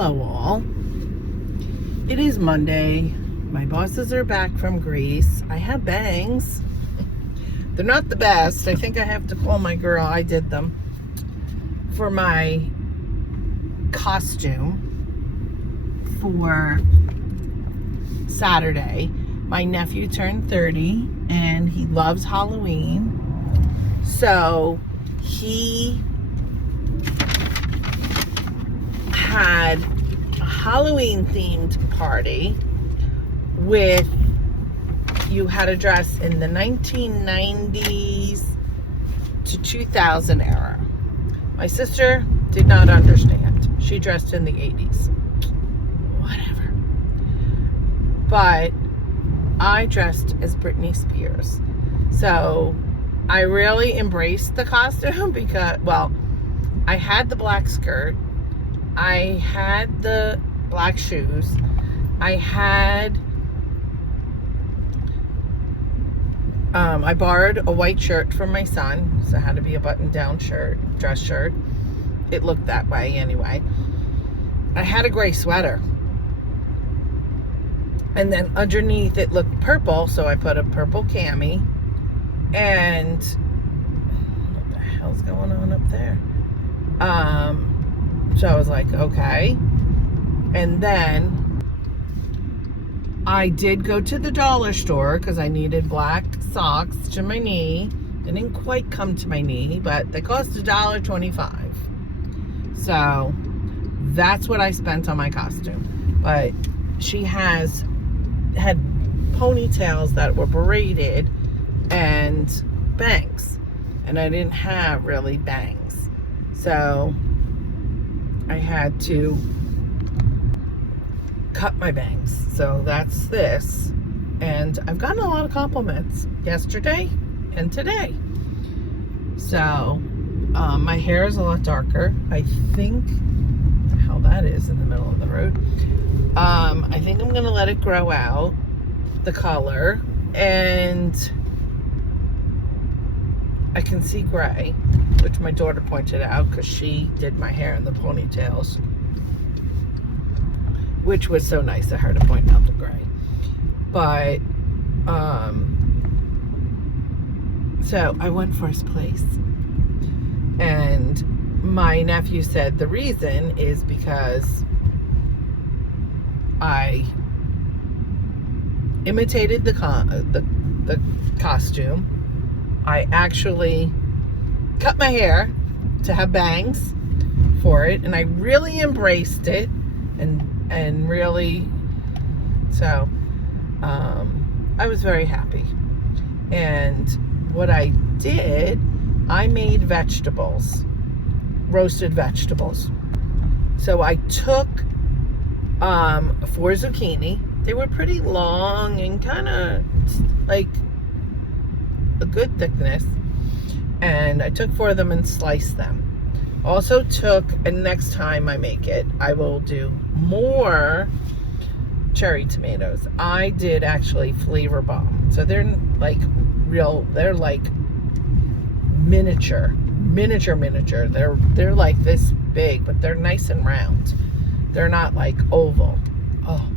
Hello all. It is Monday. My bosses are back from Greece. I have bangs. They're not the best. I think I have to call my girl. I did them for my costume for Saturday. My nephew turned 30 and he loves Halloween. So he had a Halloween themed party with, you had to dress in the 1990s to 2000 era. My sister did not understand. She dressed in the 80s. Whatever. But I dressed as Britney Spears. So I really embraced the costume because, well, I had the black skirt. I had the black shoes. I had, I borrowed a white shirt from my son, so it had to be a button-down shirt, dress shirt. It looked that way anyway. I had a gray sweater. And then underneath it looked purple, so I put a purple cami. And what the hell's going on up there? So I was like, okay. And then I did go to the dollar store because I needed black socks to my knee. They didn't quite come to my knee, but they cost $1.25. So that's what I spent on my costume. But she had ponytails that were braided and bangs. And I didn't have really bangs. So I had to cut my bangs. So that's this. And I've gotten a lot of compliments yesterday and today. So my hair is a lot darker. I think, what the hell that is in the middle of the road. I think I'm gonna let it grow out, the color, and I can see gray, which my daughter pointed out because she did my hair in the ponytails, which was so nice of her to point out the gray. But so I won first place, and my nephew said the reason is because I imitated the costume. I actually cut my hair to have bangs for it, and I really embraced it, and really, so I was very happy. And what I did, I made vegetables, roasted vegetables. So I took 4 zucchini. They were pretty long and kind of like a good thickness, and I took 4 of them and sliced them. Also took, and next time I make it, I will do more cherry tomatoes. I did actually flavor bomb, so they're like real, they're like miniature. They're like this big, but they're nice and round. They're not like oval. Oh,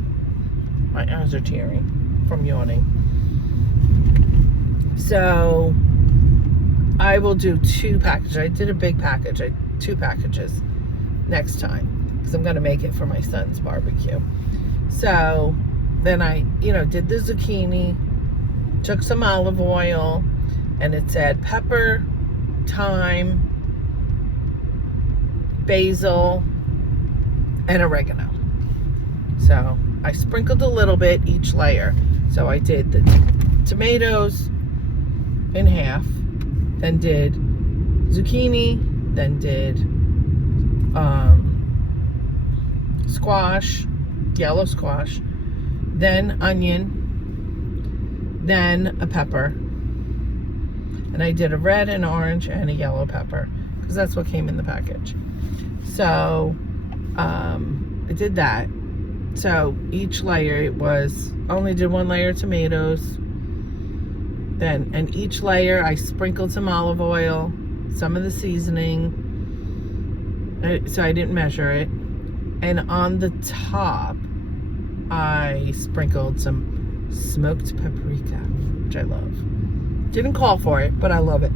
my eyes are tearing from yawning. So I will do 2 packages. I did a big package. 2 packages next time because I'm going to make it for my son's barbecue. So then I, did the zucchini, took some olive oil, and it said pepper, thyme, basil, and oregano. So I sprinkled a little bit each layer. So I did the tomatoes in half, then did zucchini, then did squash, yellow squash, then onion, then a pepper, and I did a red, an orange, and a yellow pepper because that's what came in the package. So I did that. So each layer, it was, only did 1 layer of tomatoes. Then, and each layer I sprinkled some olive oil, some of the seasoning, so I didn't measure it. And on the top, I sprinkled some smoked paprika, which I love. Didn't call for it, but I love it.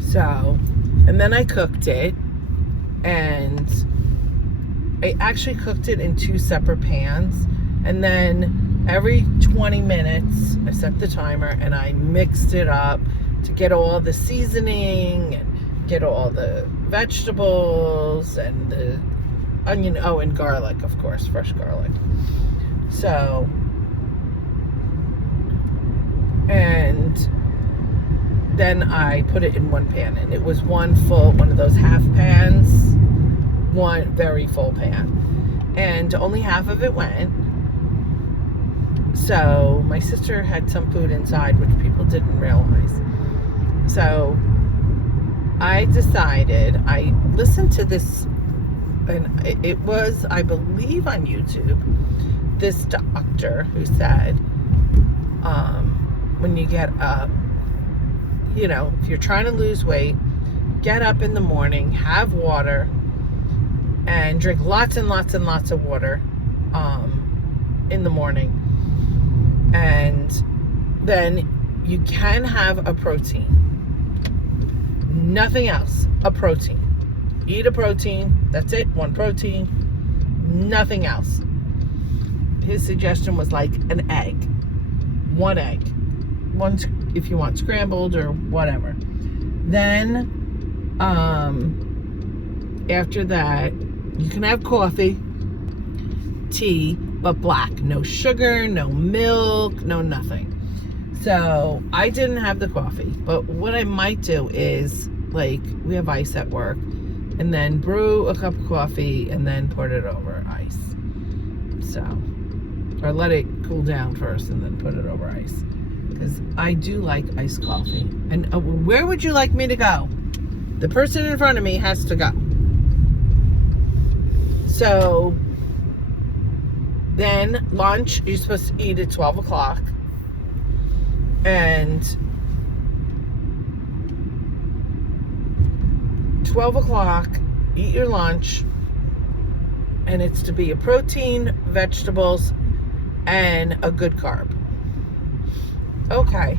So, and then I cooked it, and I actually cooked it in 2 separate pans. And then every 20 minutes, I set the timer and I mixed it up to get all the seasoning and get all the vegetables and the onion, and garlic, of course, fresh garlic. So, and then I put it in one pan, and it was one of those half pans, one very full pan, and only half of it went. So my sister had some food inside, which people didn't realize. So I decided, I listened to this, and it was, I believe, on YouTube, this doctor who said, when you get up, if you're trying to lose weight, get up in the morning, have water, and drink lots and lots and lots of water in the morning. And then you can have a protein. Nothing else. A protein. Eat a protein. That's it. One protein. Nothing else. His suggestion was like an egg. One egg. One, if you want scrambled or whatever. Then, after that, you can have coffee, tea, but black. No sugar, no milk, no nothing. So I didn't have the coffee, but what I might do is, like, we have ice at work, and then brew a cup of coffee and then put it over ice. So, or let it cool down first and then put it over ice. Because I do like iced coffee. And where would you like me to go? The person in front of me has to go. So, then lunch, you're supposed to eat at 12 o'clock. And 12 o'clock, eat your lunch. And it's to be a protein, vegetables, and a good carb. Okay.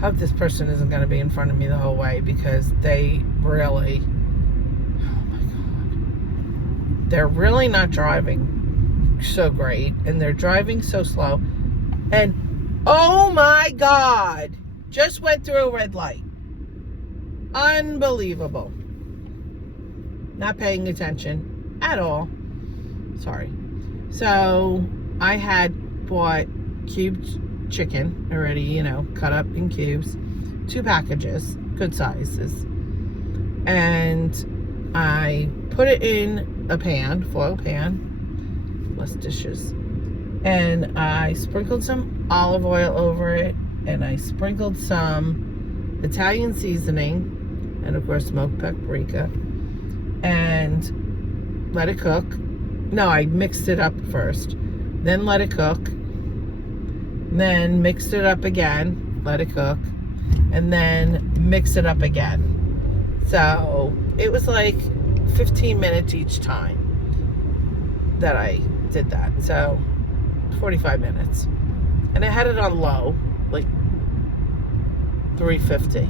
Hope this person isn't going to be in front of me the whole way, because they really, oh my God, they're really not driving so great, and they're driving so slow, and oh my God, just went through a red light. Unbelievable. Not paying attention at all. Sorry. So I had bought cubed chicken already, cut up in cubes, 2 packages, good sizes, and I put it in a pan, foil pan, less dishes, and I sprinkled some olive oil over it, and I sprinkled some Italian seasoning, and of course smoked paprika, and let it cook. No, I mixed it up first, then let it cook, then mixed it up again, let it cook, and then mix it up again. So it was like 15 minutes each time that I did that. So 45 minutes. And I had it on low, like 350.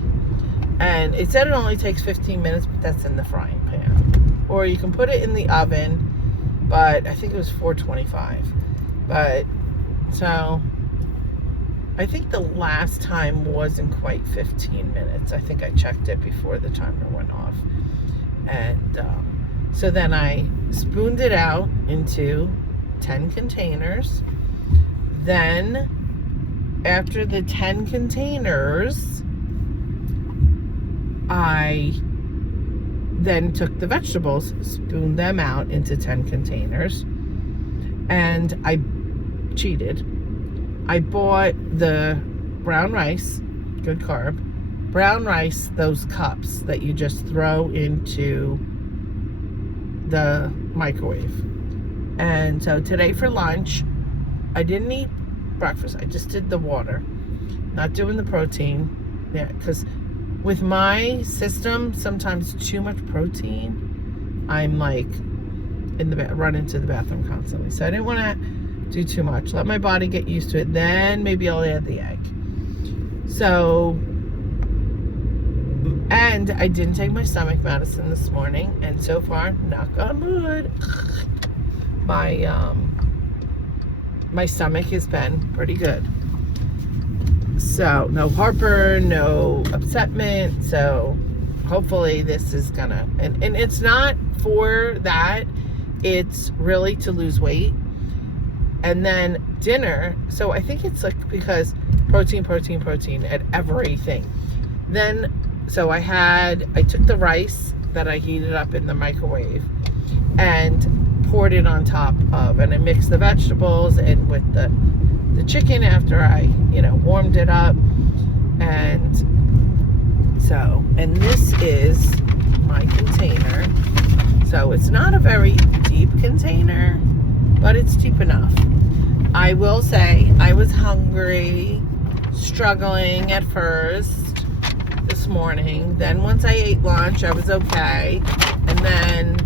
And it said it only takes 15 minutes, but that's in the frying pan. Or you can put it in the oven, but I think it was 425. But so I think the last time wasn't quite 15 minutes. I think I checked it before the timer went off. And so then I spooned it out into 10 containers. Then, after the 10 containers, I then took the vegetables, spooned them out into 10 containers, and I cheated. I bought the brown rice, good carb, brown rice, those cups that you just throw into the microwave. And so today for lunch, I didn't eat breakfast. I just did the water, not doing the protein. Yeah, because with my system, sometimes too much protein, I'm like, run into the bathroom constantly. So I didn't want to do too much. Let my body get used to it. Then maybe I'll add the egg. So, and I didn't take my stomach medicine this morning, and so far, knock on wood, my stomach has been pretty good. So no heartburn, no upsetment. So hopefully this is gonna, and it's not for that, it's really to lose weight. And then dinner, so I think it's like because protein at everything. Then, so I took the rice that I heated up in the microwave and poured it on top of, and I mixed the vegetables and with the chicken after I, warmed it up. And so, and this is my container. So it's not a very deep container, but it's deep enough. I will say I was hungry, struggling at first this morning. Then once I ate lunch, I was okay. And then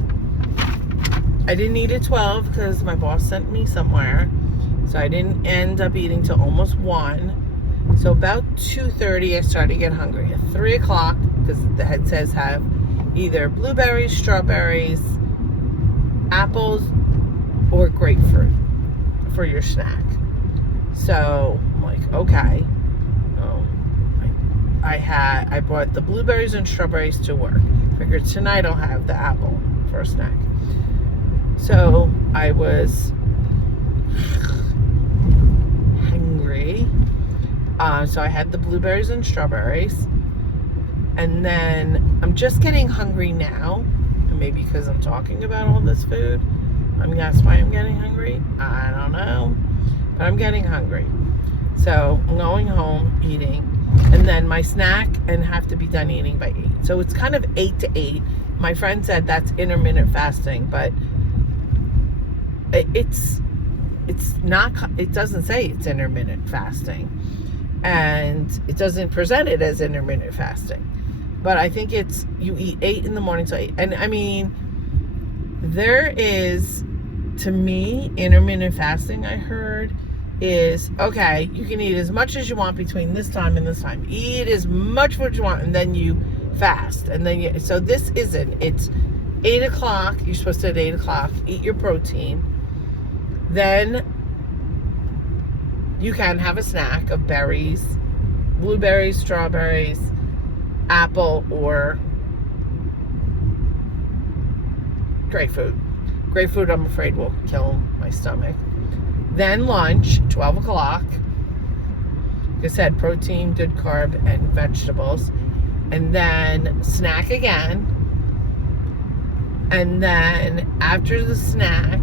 I didn't eat at 12 because my boss sent me somewhere. So I didn't end up eating till almost 1. So about 2:30, I started to get hungry. At 3 o'clock, because the head says have either blueberries, strawberries, apples, or grapefruit for your snack. So I'm like, okay. I brought the blueberries and strawberries to work. Figured tonight I'll have the apple for a snack. So I was hungry. So I had the blueberries and strawberries. And then I'm just getting hungry now. And maybe because I'm talking about all this food. That's why I'm getting hungry. I don't know. But I'm getting hungry. So I'm going home, eating. And then my snack, and have to be done eating by 8. So it's kind of 8 to 8. My friend said that's intermittent fasting, but it's not, it doesn't say it's intermittent fasting. And it doesn't present it as intermittent fasting. But I think it's, you eat 8 in the morning till 8. And I mean, there is, to me, intermittent fasting, I heard, is, okay, you can eat as much as you want between this time and this time. Eat as much food as you want, and then you fast. And then so this isn't. It's 8 o'clock. You're supposed to at 8 o'clock eat your protein. Then you can have a snack of berries, blueberries, strawberries, apple, or grapefruit. Grapefruit, I'm afraid, will kill my stomach. Then lunch, 12 o'clock. Like I said, protein, good carb, and vegetables. And then snack again. And then after the snack,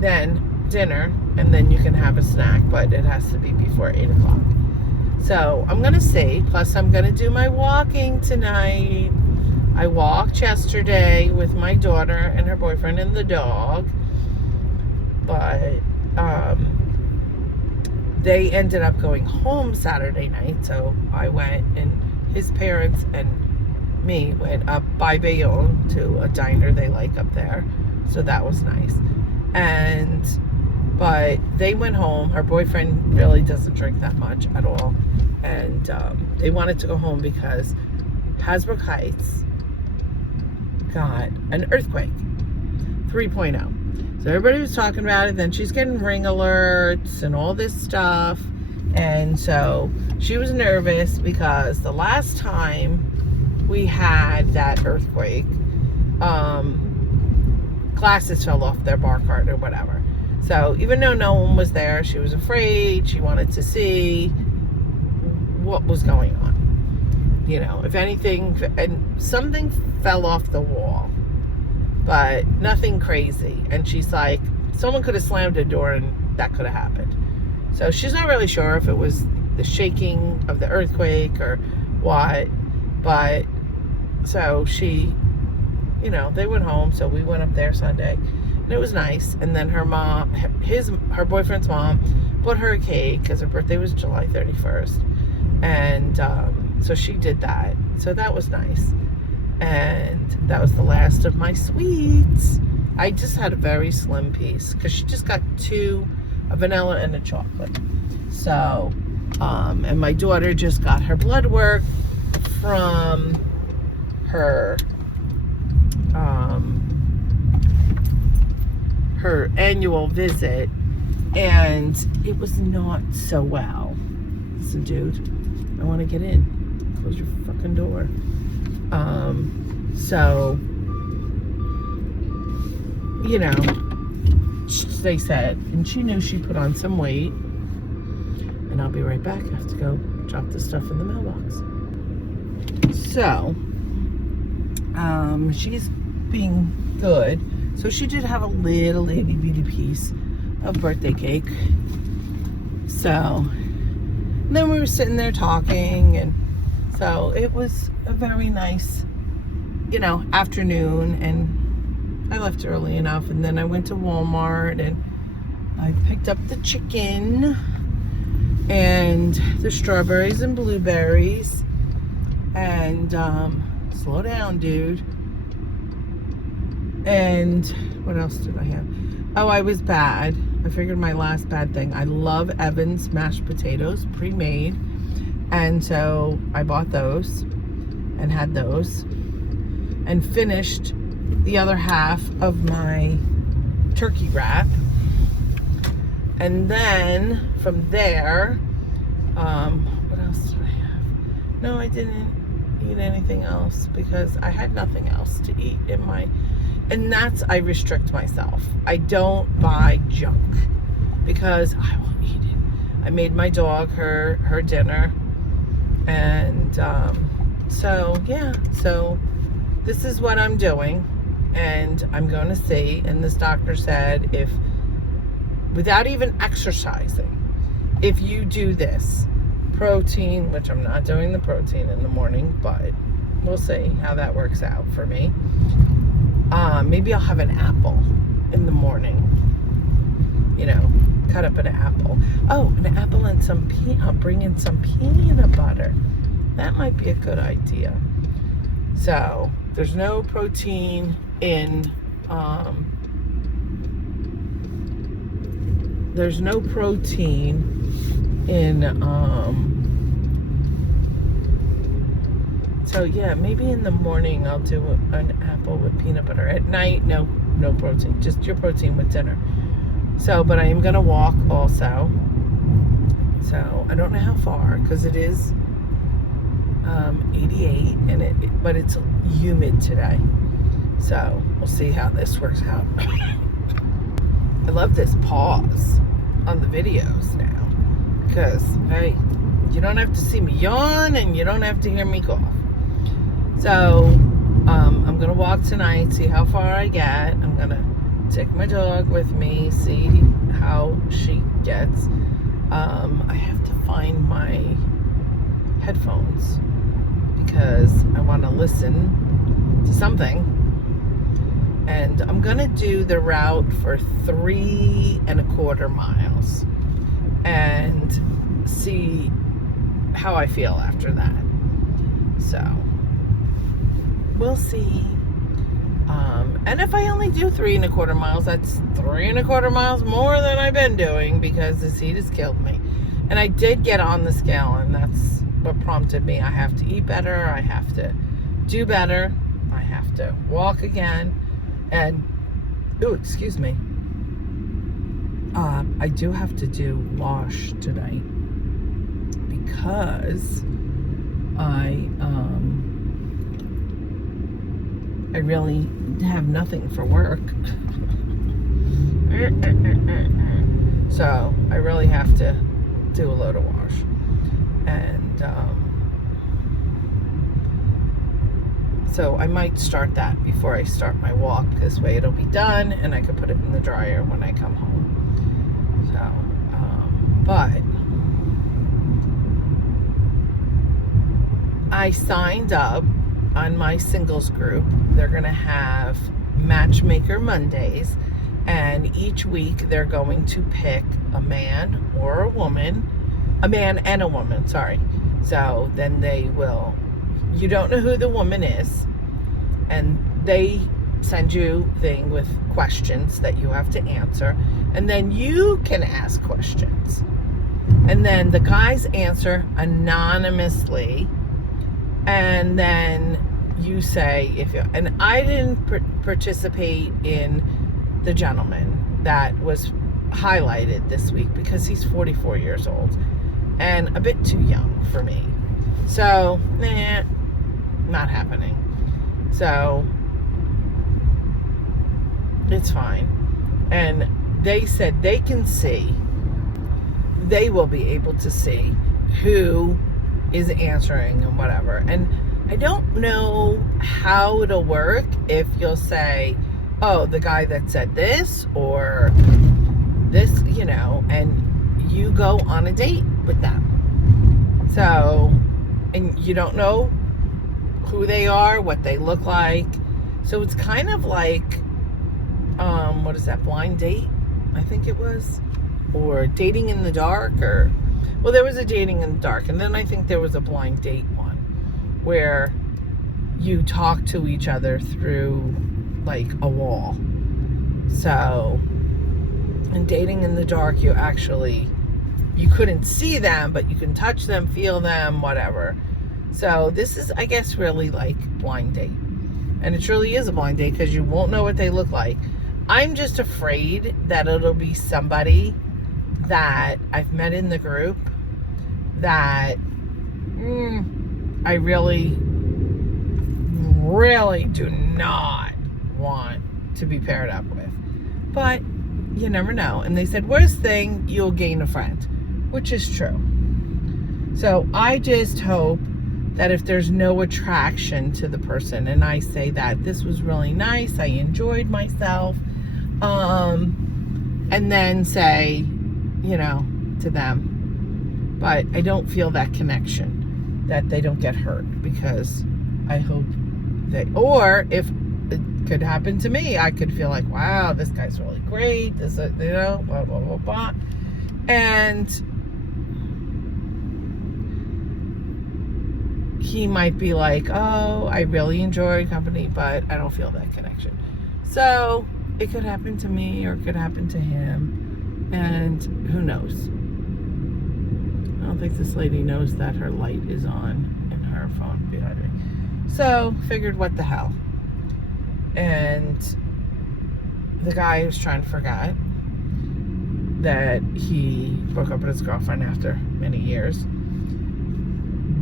then dinner. And then you can have a snack, but it has to be before 8 o'clock. So I'm going to see. Plus, I'm going to do my walking tonight. I walked yesterday with my daughter and her boyfriend and the dog, but they ended up going home Saturday night, so I went, and his parents and me went up by Bayonne to a diner they like up there, so that was nice. But they went home. Her boyfriend really doesn't drink that much at all, and they wanted to go home because Hasbrook Heights got an earthquake, 3.0. So everybody was talking about it. Then she's getting ring alerts and all this stuff. And so she was nervous because the last time we had that earthquake, glasses fell off their bar cart or whatever. So even though no one was there, she was afraid. She wanted to see what was going on. If anything, and something fell off the wall, but nothing crazy. And she's like, someone could have slammed a door and that could have happened. So she's not really sure if it was the shaking of the earthquake or what. But so she, they went home. So we went up there Sunday, and it was nice. And then her mom, her boyfriend's mom, bought her a cake because her birthday was July 31st. And so she did that. So that was nice. And that was the last of my sweets. I just had a very slim piece because she just got 2, a vanilla and a chocolate. So, and my daughter just got her blood work from her her annual visit, and it was not so well. Listen, dude, I want to get in. Close your fucking door. So, you know, they said, and she knew she put on some weight, and I'll be right back. I have to go drop the stuff in the mailbox. So, she's being good. So she did have a little itty bitty piece of birthday cake. So, then we were sitting there talking, and so it was a very nice, you know, afternoon, and I left early enough, and then I went to Walmart, and I picked up the chicken, and the strawberries and blueberries, and, slow down, dude. And what else did I have? Oh, I was bad. I figured my last bad thing. I love Evans mashed potatoes, pre-made. And so I bought those and had those and finished the other half of my turkey wrap. And then from there, what else did I have? No, I didn't eat anything else because I had nothing else to eat in my, and that's, I restrict myself. I don't buy junk because I won't eat it. I made my dog her dinner, and so yeah, so this is what I'm doing, and I'm going to see, and this doctor said if, without even exercising, if you do this protein, which I'm not doing the protein in the morning, but we'll see how that works out for me. Maybe I'll have an apple in the morning, you know, cut up an apple. Oh, an apple and some I'll bring in some peanut butter. That might be a good idea. So there's no protein in, so yeah, maybe in the morning I'll do an apple with peanut butter. At night, no protein, just your protein with dinner. So, but I am gonna walk also. So I don't know how far, because it is 88, and but it's humid today. So we'll see how this works out. I love this pause on the videos now, because hey, you don't have to see me yawn, and you don't have to hear me cough. So I'm gonna walk tonight, see how far I get. I'm gonna take my dog with me, see how she gets. I have to find my headphones because I want to listen to something, and I'm gonna do the route for 3¼ miles and see how I feel after that. So we'll see. And if I only do 3¼ miles, that's 3¼ miles more than I've been doing, because this heat has killed me. And I did get on the scale, and that's what prompted me. I have to eat better. I have to do better. I have to walk again. And, oh, excuse me. I do have to do wash tonight because I really have nothing for work. So I really have to do a load of wash. And so I might start that before I start my walk. This way it'll be done, and I can put it in the dryer when I come home. So, but I signed up on my singles group. They're going to have Matchmaker Mondays, and each week they're going to pick a man or a woman, a man and a woman, sorry. So then they will, you don't know who the woman is, and they send you thing with questions that you have to answer, and then you can ask questions, and then the guys answer anonymously, and then you say if you, and I didn't participate in the gentleman that was highlighted this week because he's 44 years old and a bit too young for me, so not happening. So it's fine. And they said they will be able to see who is answering and whatever. And I don't know how it'll work, if you'll say, oh, the guy that said this or this, and you go on a date with them. So, and you don't know who they are, what they look like. So it's kind of like, what is that, blind date? I think it was, or dating in the dark, or, well, there was a dating in the dark, and then I think there was a blind date one where you talk to each other through like a wall. So in dating in the dark, you couldn't see them, but you can touch them, feel them, whatever. So this is, I guess, really like blind date, and it truly is a blind date because you won't know what they look like. I'm just afraid that it'll be somebody that I've met in the group that I really, really do not want to be paired up with. But you never know. And they said, worst thing, you'll gain a friend, which is true. So I just hope that if there's no attraction to the person, and I say that this was really nice, I enjoyed myself, and then say, to them, but I don't feel that connection, that they don't get hurt, because I hope or if it could happen to me, I could feel like, wow, this guy's really great, this, blah, blah, blah, blah. And he might be like, oh, I really enjoy company, but I don't feel that connection. So it could happen to me, or it could happen to him, and who knows? I don't think this lady knows that her light is on in her phone behind me. So figured, what the hell? And the guy was trying to forget that he broke up with his girlfriend after many years.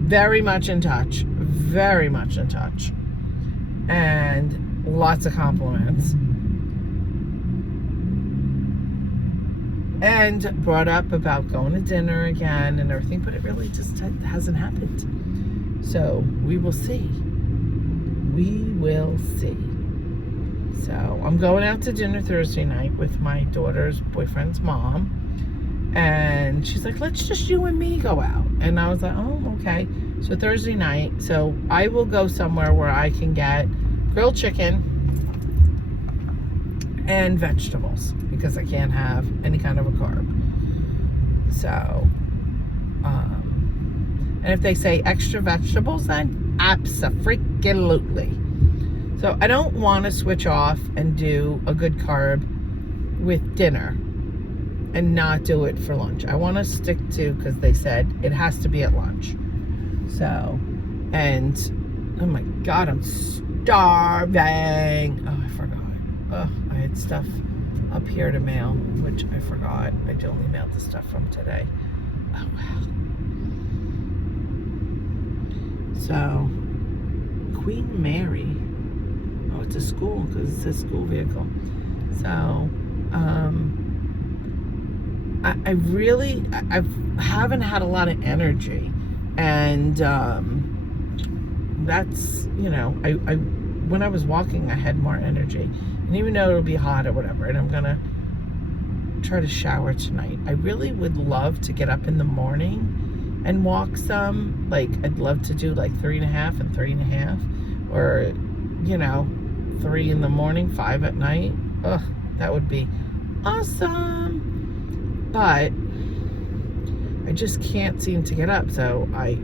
Very much in touch, and lots of compliments, and brought up about going to dinner again and everything, but it really just hasn't happened. So we will see. So I'm going out to dinner Thursday night with my daughter's boyfriend's mom, and she's like, let's just you and me go out. And I was like, oh, okay. So Thursday night, so I will go somewhere where I can get grilled chicken and vegetables, because I can't have any kind of a carb. So, and if they say extra vegetables, then abso-freaking-lutely. So I don't want to switch off and do a good carb with dinner and not do it for lunch. I want to stick to, because they said it has to be at lunch. So, and oh my God, I'm starving. Oh, I forgot. Oh, I had stuff up here to mail, which I forgot. I only mailed the stuff from today. Oh, wow. So, Queen Mary. Oh, it's a school, because it's a school vehicle. So, I really haven't had a lot of energy, and that's, I when I was walking, I had more energy, and even though it'll be hot or whatever, and I'm gonna try to shower tonight, I really would love to get up in the morning and walk some. Like, I'd love to do like 3.5 and 3.5, or 3 in the morning, 5 at night. Ugh, that would be awesome. But I just can't seem to get up. So I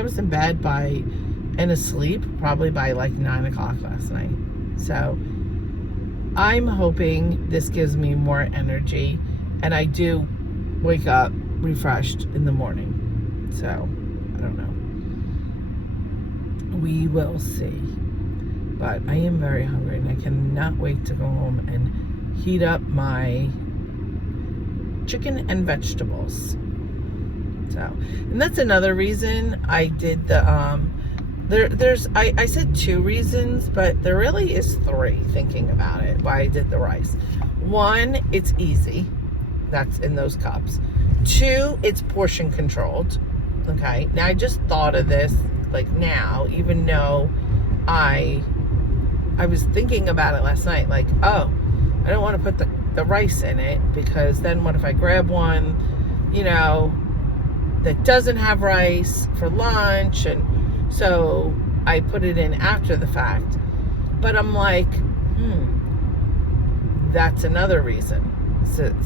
was in bed and asleep probably by like 9 o'clock last night. So I'm hoping this gives me more energy, and I do wake up refreshed in the morning. So I don't know. We will see. But I am very hungry, and I cannot wait to go home and heat up my chicken and vegetables. So, and that's another reason I did the I said 2 reasons, but there really is 3 thinking about it why I did the rice. 1, it's easy. That's in those cups. 2, it's portion controlled. Okay. Now I just thought of this like now, even though I was thinking about it last night, like, oh, I don't want to put the rice in it, because then what if I grab one, you know, that doesn't have rice for lunch? And so I put it in after the fact. But I'm like, that's another reason.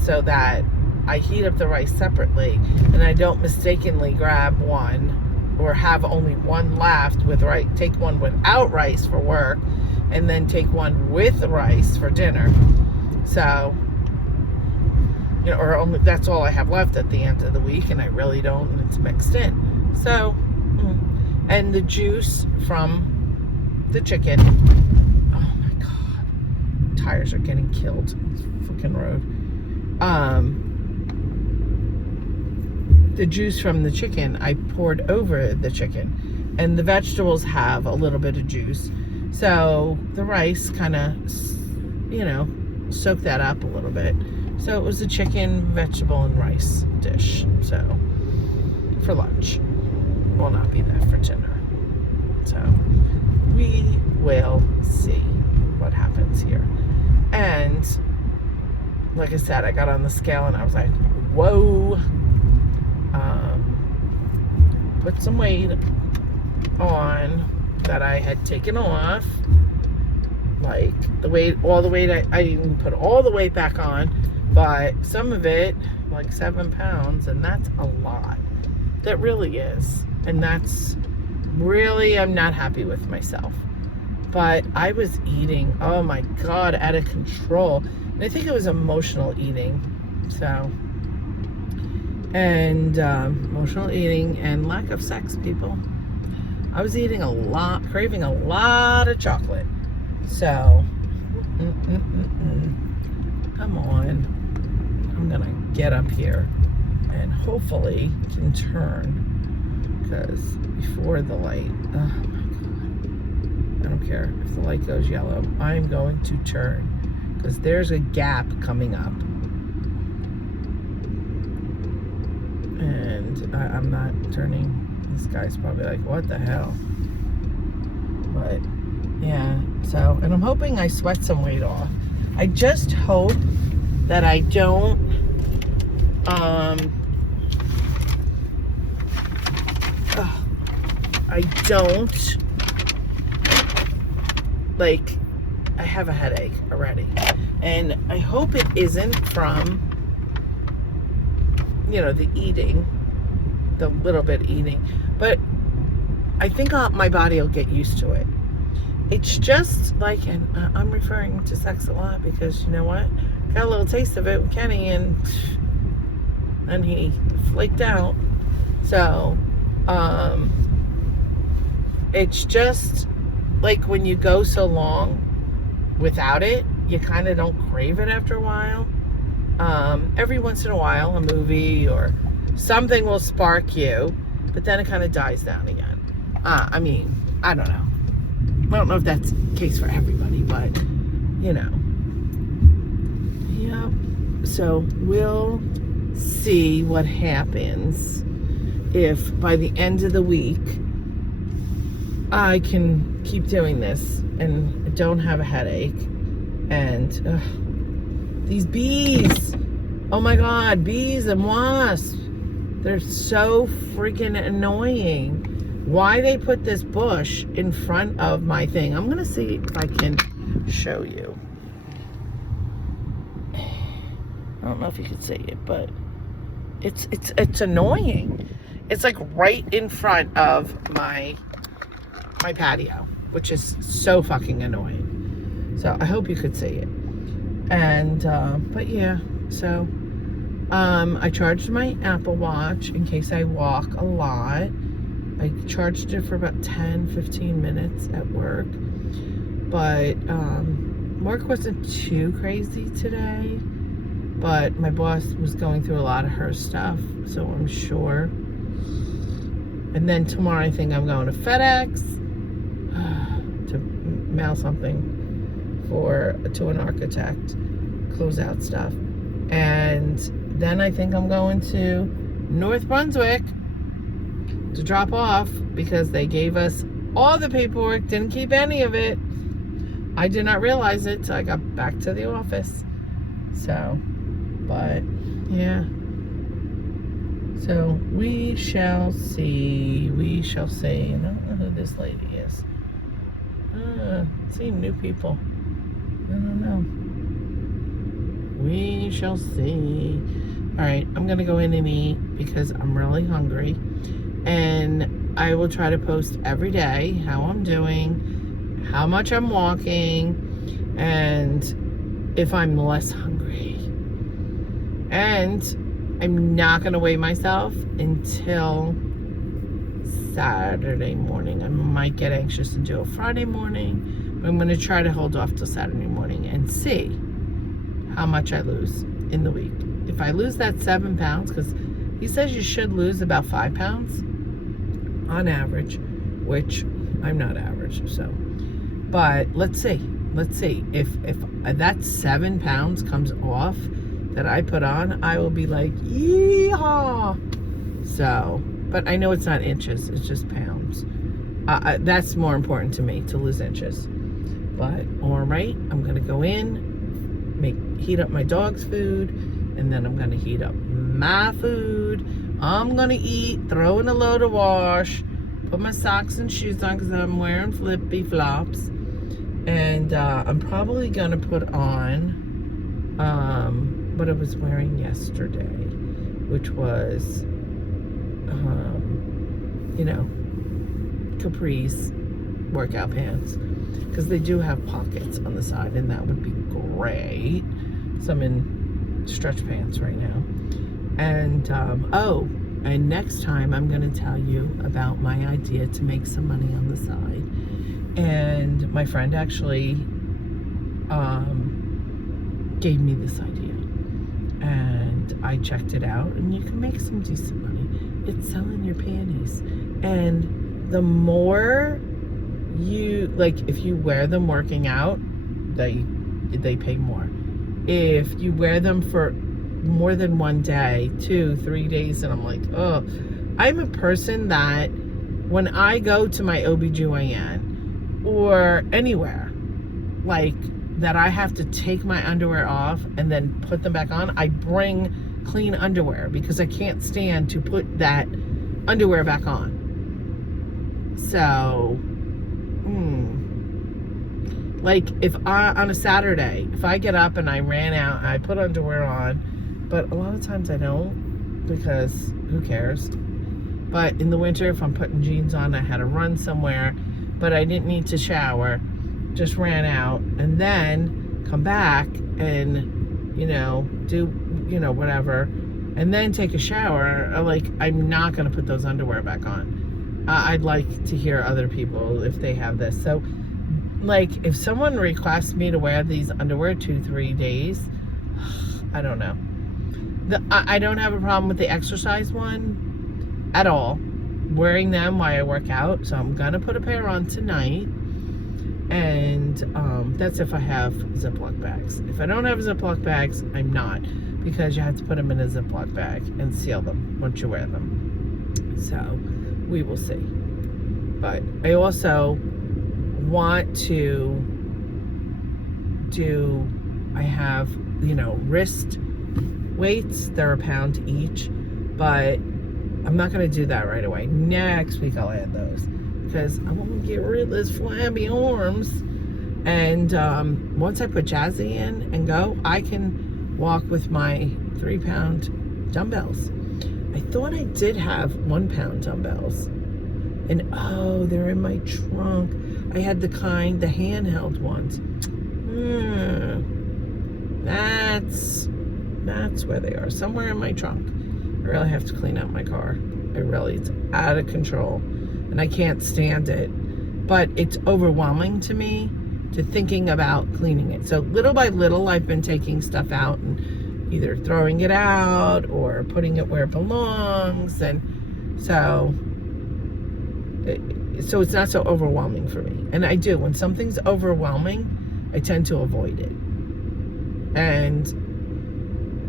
So that I heat up the rice separately, and I don't mistakenly grab one or have only one left with rice, take one without rice for work, and then take one with rice for dinner. So, you know, or only that's all I have left at the end of the week, and I really don't, and it's mixed in. So, and the juice from the chicken. Oh my God, tires are getting killed on this freaking road. The juice from the chicken I poured over the chicken, and the vegetables have a little bit of juice. So the rice kind of, you know, soaked that up a little bit. So it was a chicken, vegetable, and rice dish. So for lunch. Will not be that for dinner. So we will see what happens here. And like I said, I got on the scale and I was like, whoa. Put some weight on that I had taken off. Like the weight, all the weight, I didn't put all the weight back on, but some of it, like 7 pounds, and that's a lot. That really is. And that's really, I'm not happy with myself. But I was eating, oh my God, out of control. And I think it was emotional eating. So, and emotional eating and lack of sex, people. I was eating a lot, craving a lot of chocolate. So, come on. I'm gonna get up here and hopefully can turn, because before the light, oh my God, I don't care if the light goes yellow, I'm going to turn, because there's a gap coming up, and I'm not turning. This guy's probably like, what the hell? But yeah, so, and I'm hoping I sweat some weight off. I just hope that I don't like, I have a headache already, and I hope it isn't from, you know, the eating, the little bit eating, but I think my body will get used to it. It's just like, and I'm referring to sex a lot because, you know what, got a little taste of it with Kenny, and he flaked out. So it's just like when you go so long without it, you kind of don't crave it after a while. Every once in a while, a movie or something will spark you, but then it kind of dies down again. I mean, I don't know. I don't know if that's the case for everybody, but, you know. Yeah. So we'll see what happens if by the end of the week I can keep doing this and don't have a headache. And these bees, oh my God, bees and wasps, they're so freaking annoying. Why they put this bush in front of my thing? I'm gonna see if I can show you. I don't know if you can see it, but it's annoying. It's like right in front of my patio, which is so fucking annoying. So I hope you could see it. And, but yeah, so, I charged my Apple Watch in case I walk a lot. I charged it for about 10-15 minutes at work. But, work wasn't too crazy today. But my boss was going through a lot of her stuff, so I'm sure. And then tomorrow I think I'm going to FedEx to mail something to an architect, close out stuff. And then I think I'm going to North Brunswick to drop off because they gave us all the paperwork, didn't keep any of it. I did not realize it till I got back to the office. So, but yeah. So we shall see. We shall see. I don't know who this lady is. Seeing new people. I don't know. We shall see. All right, I'm gonna go in and eat because I'm really hungry, and I will try to post every day how I'm doing, how much I'm walking, and if I'm less hungry. And I'm not gonna weigh myself until Saturday morning. I might get anxious and do a Friday morning. I'm going to try to hold off till Saturday morning and see how much I lose in the week. If I lose that 7 pounds, because he says you should lose about 5 pounds on average, which I'm not average, so. But let's see. Let's see. If that 7 pounds comes off that I put on, I will be like, yeehaw. So, but I know it's not inches, it's just pounds. That's more important to me, to lose inches. But all right, I'm gonna go in, heat up my dog's food, and then I'm gonna heat up my food. I'm gonna eat, throw in a load of wash, put my socks and shoes on because I'm wearing flippy flops, and I'm probably gonna put on what I was wearing yesterday, which was you know, capris workout pants, because they do have pockets on the side, and that would be great. So I'm in stretch pants right now. And and next time I'm going to tell you about my idea to make some money on the side. And my friend actually gave me this idea, and I checked it out, and you can make some decent money. It's selling your panties. And the more you, like, if you wear them working out, they pay more. If you wear them for more than one day, 2-3 days, and I'm like, oh, I'm a person that when I go to my OBGYN or anywhere, like, that I have to take my underwear off and then put them back on, I bring clean underwear because I can't stand to put that underwear back on. So, like, if on a Saturday, if I get up and I ran out and I put underwear on, but a lot of times I don't, because who cares? But in the winter, if I'm putting jeans on, I had to run somewhere, but I didn't need to shower, just ran out, and then come back and, you know, do, you know, whatever, and then take a shower. Like, I'm not going to put those underwear back on. I'd like to hear other people if they have this. So, like, if someone requests me to wear these underwear 2-3 days, I don't know. I don't have a problem with the exercise one at all, wearing them while I work out. So I'm gonna put a pair on tonight, and that's if I have Ziploc bags. If I don't have Ziploc bags, I'm not, because you have to put them in a Ziploc bag and seal them once you wear them. So we will see. But I also want to do, I have, you know, wrist weights. They're £1 each, but I'm not going to do that right away. Next week I'll add those, because I want to get rid of those flabby arms. And once I put Jazzy in and go, I can walk with my 3-pound dumbbells. I thought I did have 1-pound dumbbells, and oh, they're in my trunk. I had the handheld ones. That's where they are. Somewhere in my trunk. I really have to clean out my car. It's out of control. And I can't stand it. But it's overwhelming to me to thinking about cleaning it. So little by little, I've been taking stuff out and either throwing it out or putting it where it belongs. And so it's not so overwhelming for me. And I do. When something's overwhelming, I tend to avoid it. And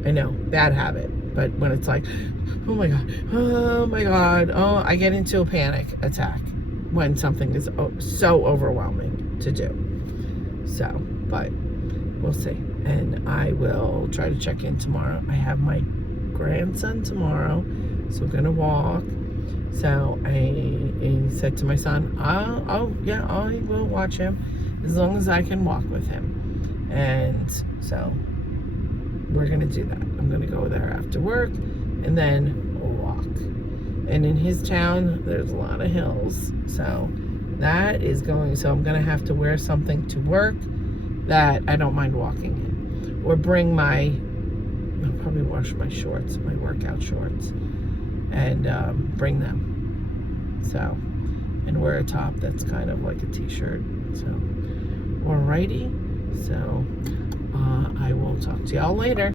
I know, bad habit. But when it's like, oh my God, I get into a panic attack when something is so overwhelming to do. So, but we'll see. And I will try to check in tomorrow. I have my grandson tomorrow, so I'm going to walk. So I said to my son, I will watch him as long as I can walk with him. And so we're going to do that. I'm going to go there after work and then walk. And in his town, there's a lot of hills. So that is going, so I'm going to have to wear something to work that I don't mind walking in. Or bring I'll probably wash my shorts, my workout shorts, and bring them. So, and wear a top that's kind of like a t-shirt. So, alrighty. So, I will talk to y'all later.